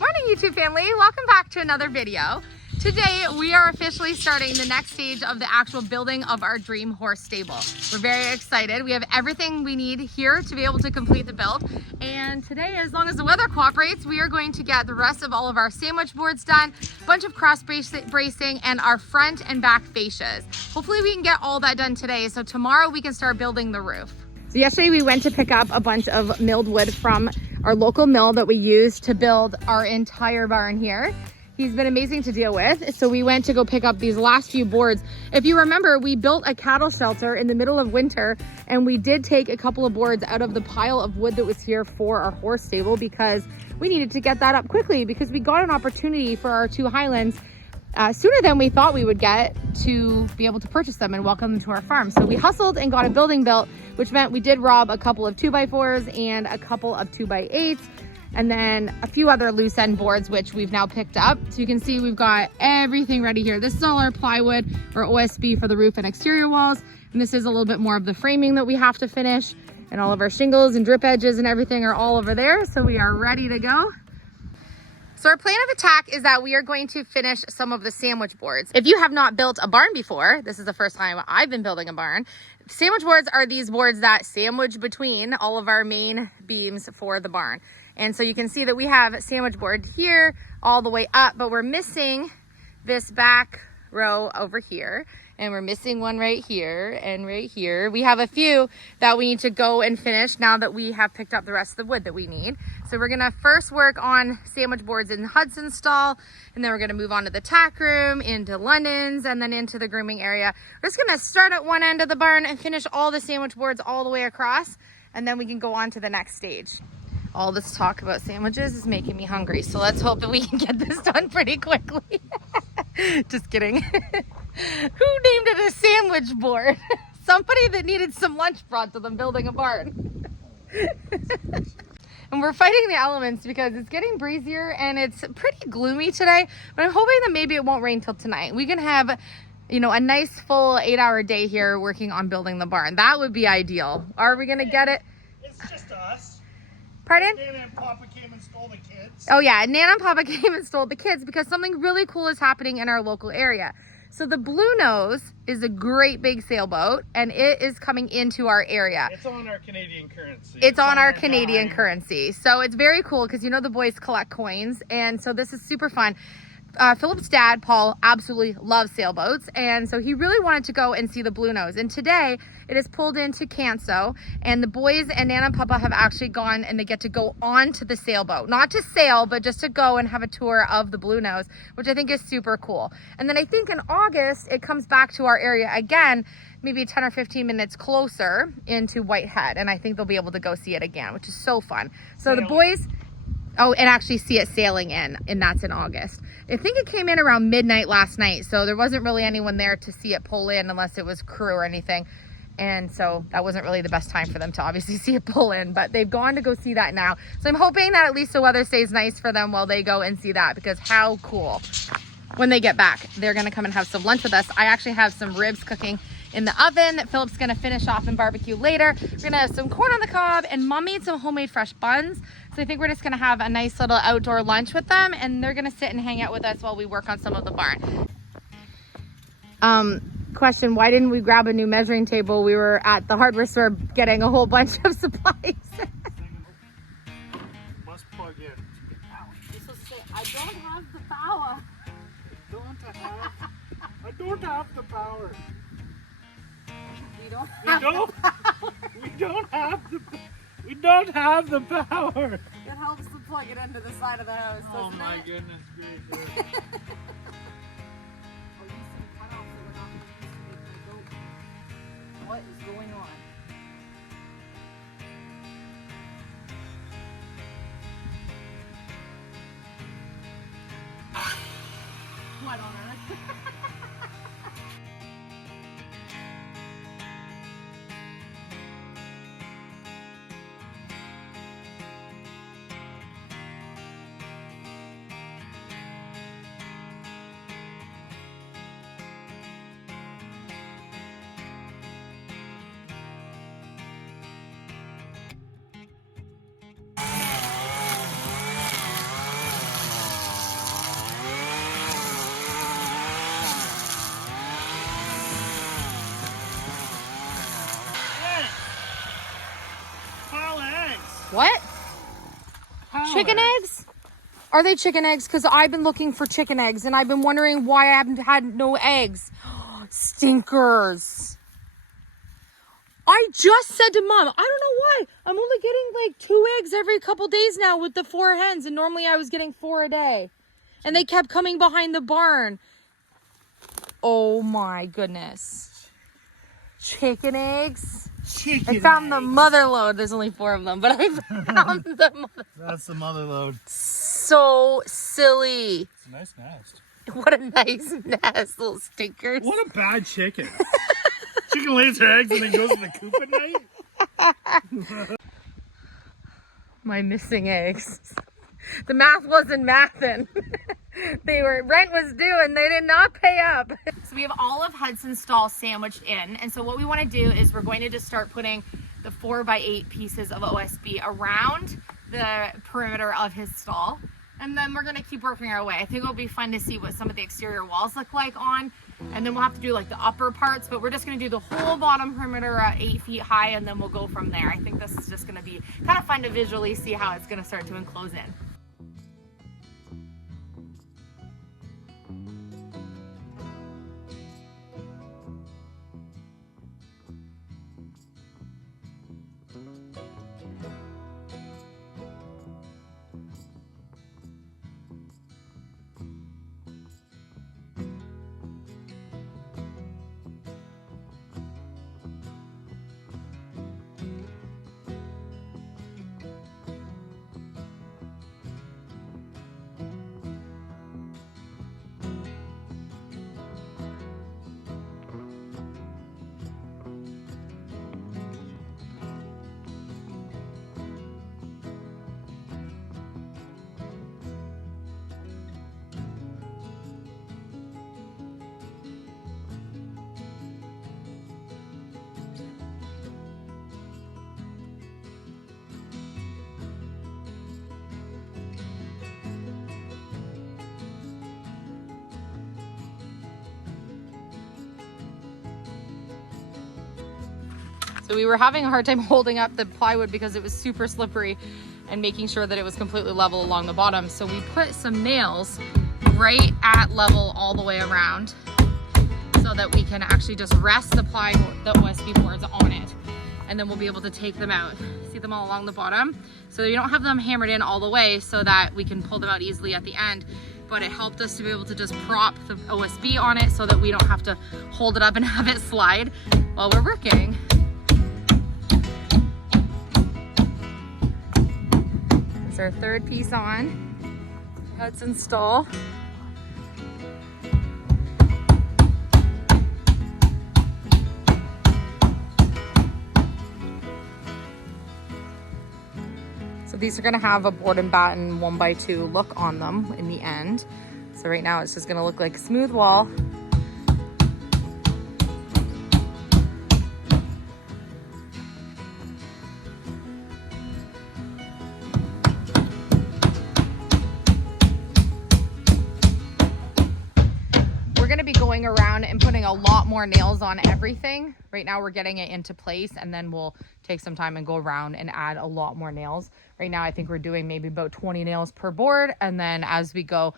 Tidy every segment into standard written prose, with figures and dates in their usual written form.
Morning, YouTube family. Welcome back to another video. Today, we are officially starting the next stage of the actual building of our dream horse stable. We're very excited. We have everything we need here to be able to complete the build. And today, as long as the weather cooperates, we are going to get the rest of all of our sandwich boards done, a bunch of cross bracing, and our front and back fascias. Hopefully we can get all that done today, so tomorrow we can start building the roof. So yesterday we went to pick up a bunch of milled wood from our local mill that we use to build our entire barn here. He's been amazing to deal with. So we went to go pick up these last few boards. If you remember, we built a cattle shelter in the middle of winter, and we did take a couple of boards out of the pile of wood that was here for our horse stable because we needed to get that up quickly because we got an opportunity for our two Highlands sooner than we thought we would get to be able to purchase them and welcome them to our farm. So we hustled and got a building built, which meant we did rob a couple of 2x4s and a couple of 2x8s. And then a few other loose end boards, which we've now picked up. So you can see we've got everything ready here. This is all our plywood or OSB for the roof and exterior walls. And this is a little bit more of the framing that we have to finish. And all of our shingles and drip edges and everything are all over there. So we are ready to go. So our plan of attack is that we are going to finish some of the sandwich boards. If you have not built a barn before, this is the first time I've been building a barn. Sandwich boards are these boards that sandwich between all of our main beams for the barn. And so you can see that we have sandwich board here all the way up, but we're missing this back row over here. And we're missing one right here and right here. We have a few that we need to go and finish now that we have picked up the rest of the wood that we need. So we're gonna first work on sandwich boards in Hudson's stall, and then we're gonna move on to the tack room, into London's, and then into the grooming area. We're just gonna start at one end of the barn and finish all the sandwich boards all the way across, and then we can go on to the next stage. All this talk about sandwiches is making me hungry, so let's hope that we can get this done pretty quickly. Just kidding. Who named it a sandwich board? Somebody that needed some lunch brought to them building a barn. And we're fighting the elements because it's getting breezier and it's pretty gloomy today, but I'm hoping that maybe it won't rain till tonight. We can have, you know, a nice full 8-hour day here working on building the barn. That would be ideal. Are we gonna get it? It's just us. Pardon? Nana and Papa came and stole the kids. Oh yeah, Nana and Papa came and stole the kids because something really cool is happening in our local area. So the Blue Nose is a great big sailboat, and it is coming into our area. It's on our Canadian currency. It's on our Canadian currency. So it's very cool because, you know, the boys collect coins, and so this is super fun. Philip's dad, Paul, absolutely loves sailboats, and so he really wanted to go and see the Blue Nose. And today, it is pulled into Canso, and the boys and Nana and Papa have actually gone, and they get to go on to the sailboat. Not to sail, but just to go and have a tour of the Blue Nose, which I think is super cool. And then I think in August, it comes back to our area again, maybe 10 or 15 minutes closer into Whitehead, and I think they'll be able to go see it again, which is so fun. So the boys... Oh, and actually see it sailing in, and that's in August. I think it came in around midnight last night, so there wasn't really anyone there to see it pull in unless it was crew or anything. And so that wasn't really the best time for them to obviously see it pull in, but they've gone to go see that now. So I'm hoping that at least the weather stays nice for them while they go and see that, because how cool. When they get back, they're gonna come and have some lunch with us. I actually have some ribs cooking in the oven that Philip's gonna finish off and barbecue later. We're gonna have some corn on the cob, and Mom made some homemade fresh buns. So I think we're just gonna have a nice little outdoor lunch with them, and they're gonna sit and hang out with us while we work on some of the barn. Question, why didn't we grab a new measuring table? We were at the hardware store getting a whole bunch of supplies. Must plug in. You're supposed to say, I don't have the power. I don't have the power. You don't We have don't. the power. We don't have the power. It helps to plug it into the side of the house, doesn't Oh my it? goodness gracious. What is going on? What on earth? What? Power. Chicken eggs? Are they chicken eggs? Because I've been looking for chicken eggs and I've been wondering why I haven't had no eggs. Stinkers. I just said to Mom, I don't know why. I'm only getting like 2 eggs every couple days now with the 4 hens. And normally I was getting 4 a day. And they kept coming behind the barn. Oh my goodness. Chicken eggs. Chicken I found the eggs. mother load. There's only 4 of them, but I found the mother. That's the mother load. So silly. It's a nice nest. What a nice nest, little stinkers. What a bad chicken. Chicken lays her eggs and then goes in the coop at night. My missing eggs. The math wasn't mathin'. Rent was due and they did not pay up. So we have all of Hudson's stall sandwiched in. And so what we want to do is we're going to just start putting the 4x8 pieces of OSB around the perimeter of his stall. And then we're going to keep working our way. I think it'll be fun to see what some of the exterior walls look like on. And then we'll have to do like the upper parts, but we're just going to do the whole bottom perimeter at 8 feet high, and then we'll go from there. I think this is just going to be kind of fun to visually see how it's going to start to enclose in. So we were having a hard time holding up the plywood because it was super slippery and making sure that it was completely level along the bottom. So we put some nails right at level all the way around so that we can actually just rest the OSB boards on it. And then we'll be able to take them out. See them all along the bottom? So you don't have them hammered in all the way so that we can pull them out easily at the end. But it helped us to be able to just prop the OSB on it so that we don't have to hold it up and have it slide while we're working. Our third piece on Hudson's stall. So these are going to have a board and batten 1x2 look on them in the end. So right now it's just going to look like a smooth wall. Going to be going around and putting a lot more nails on everything. Right now we're getting it into place, and then we'll take some time and go around and add a lot more nails. Right now I think we're doing maybe about 20 nails per board, and then as we go,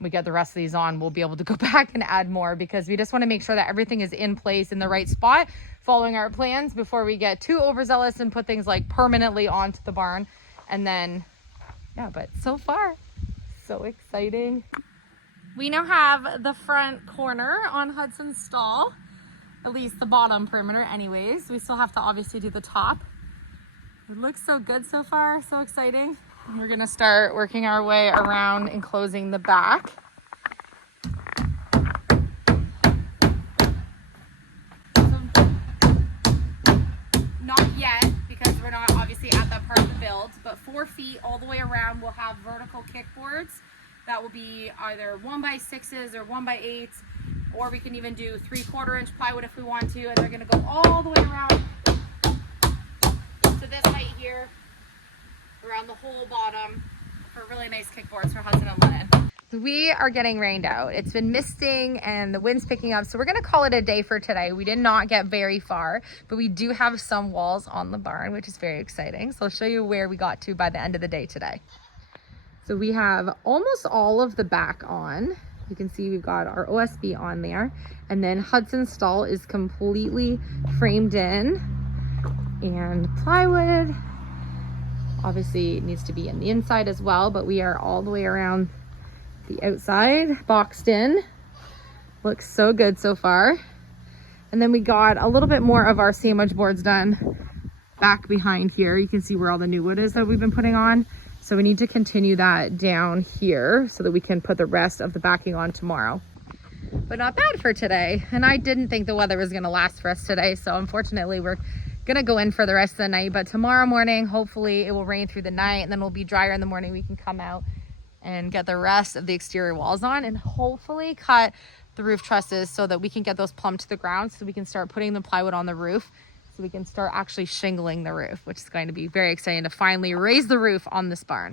we get the rest of these on, we'll be able to go back and add more because we just want to make sure that everything is in place in the right spot, following our plans before we get too overzealous and put things like permanently onto the barn. And then, yeah, but so far, so exciting. We now have the front corner on Hudson's stall, at least the bottom perimeter anyways. We still have to obviously do the top. It looks so good so far, so exciting. And we're gonna start working our way around enclosing the back. So, not yet, because we're not obviously at that part of the build, but 4 feet all the way around we'll have vertical kickboards. That will be either 1x6s or 1x8s, or we can even do 3/4 inch plywood if we want to, and they're gonna go all the way around to this height here, around the whole bottom, for really nice kickboards for Hudson and Lennon. we are getting rained out. It's been misting and the wind's picking up, so we're gonna call it a day for today. We did not get very far, but we do have some walls on the barn, which is very exciting. So I'll show you where we got to by the end of the day today. So we have almost all of the back on. You can see we've got our OSB on there, and then Hudson's stall is completely framed in, and plywood obviously it needs to be in the inside as well, but we are all the way around the outside, boxed in. Looks so good so far. And then we got a little bit more of our sandwich boards done back behind here. You can see where all the new wood is that we've been putting on. So we need to continue that down here so that we can put the rest of the backing on tomorrow. But not bad for today. And I didn't think the weather was gonna last for us today. So unfortunately we're gonna go in for the rest of the night. But tomorrow morning, hopefully it will rain through the night and then it'll be drier in the morning. We can come out and get the rest of the exterior walls on and hopefully cut the roof trusses so that we can get those plumbed to the ground so we can start putting the plywood on the roof so we can start actually shingling the roof, which is going to be very exciting to finally raise the roof on this barn.